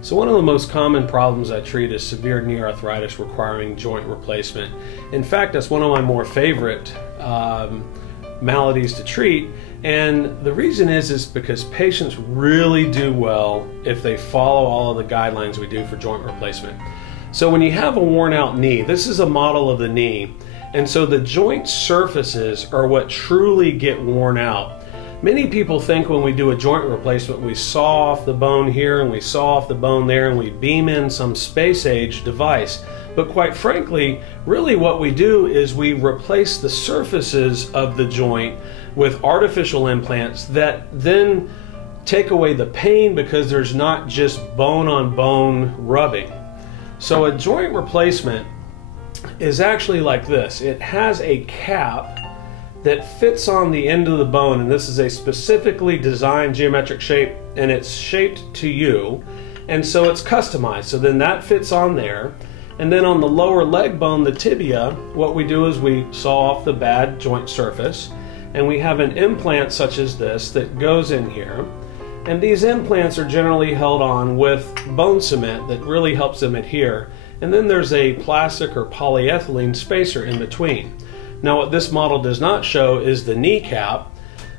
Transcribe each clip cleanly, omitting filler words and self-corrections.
So one of the most common problems I treat is severe knee arthritis requiring joint replacement. In fact, that's one of my more favorite maladies to treat, and the reason is because patients really do well if they follow all of the guidelines we do for joint replacement. So when you have a worn out knee, this is a model of the knee, and so the joint surfaces are what truly get worn out. Many people think when we do a joint replacement, we saw off the bone here and we saw off the bone there and we beam in some space-age device. But quite frankly, really what we do is we replace the surfaces of the joint with artificial implants that then take away the pain because there's not just bone-on-bone rubbing. So a joint replacement is actually like this. It has a cap that fits on the end of the bone, and this is a specifically designed geometric shape, and it's shaped to you, and so it's customized. So then that fits on there, and then on the lower leg bone, the tibia, what we do is we saw off the bad joint surface, and we have an implant such as this that goes in here, and these implants are generally held on with bone cement that really helps them adhere, and then there's a plastic or polyethylene spacer in between. Now what this model does not show is the kneecap.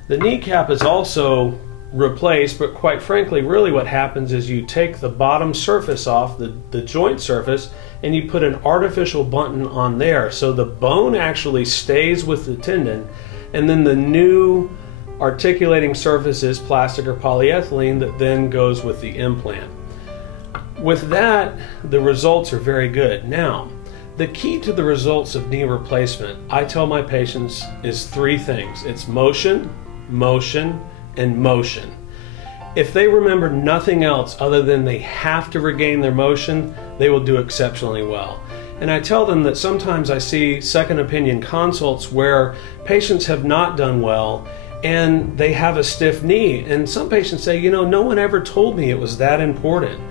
The kneecap is also replaced, but quite frankly, really what happens is you take the bottom surface off, the joint surface, and you put an artificial button on there. So the bone actually stays with the tendon, and then the new articulating surface is plastic or polyethylene that then goes with the implant. With that, the results are very good. Now, the key to the results of knee replacement, I tell my patients, is three things. It's motion, motion, and motion. If they remember nothing else other than they have to regain their motion, they will do exceptionally well. And I tell them that sometimes I see second opinion consults where patients have not done well and they have a stiff knee. And some patients say, you know, no one ever told me it was that important.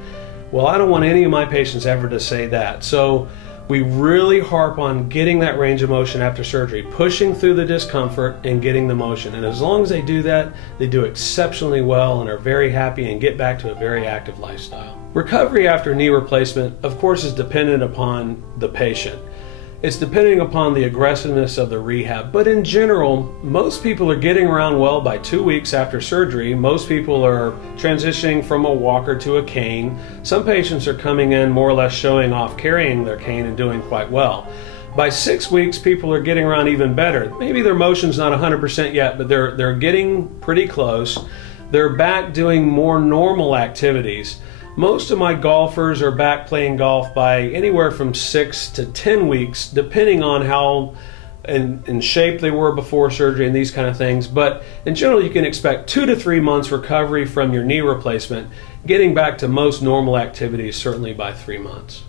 Well, I don't want any of my patients ever to say that. So we really harp on getting that range of motion after surgery, pushing through the discomfort and getting the motion. And as long as they do that, they do exceptionally well and are very happy and get back to a very active lifestyle. Recovery after knee replacement, of course, is dependent upon the patient. It's depending upon the aggressiveness of the rehab, but in general, most people are getting around well by 2 weeks after surgery. Most people are transitioning from a walker to a cane. Some patients are coming in more or less showing off carrying their cane and doing quite well. By 6 weeks, people are getting around even better. Maybe their motion's not 100% yet, but they're getting pretty close. They're back doing more normal activities. Most of my golfers are back playing golf by anywhere from 6 to 10 weeks, depending on how in shape they were before surgery and these kind of things. But in general, you can expect 2 to 3 months recovery from your knee replacement, getting back to most normal activities certainly by 3 months.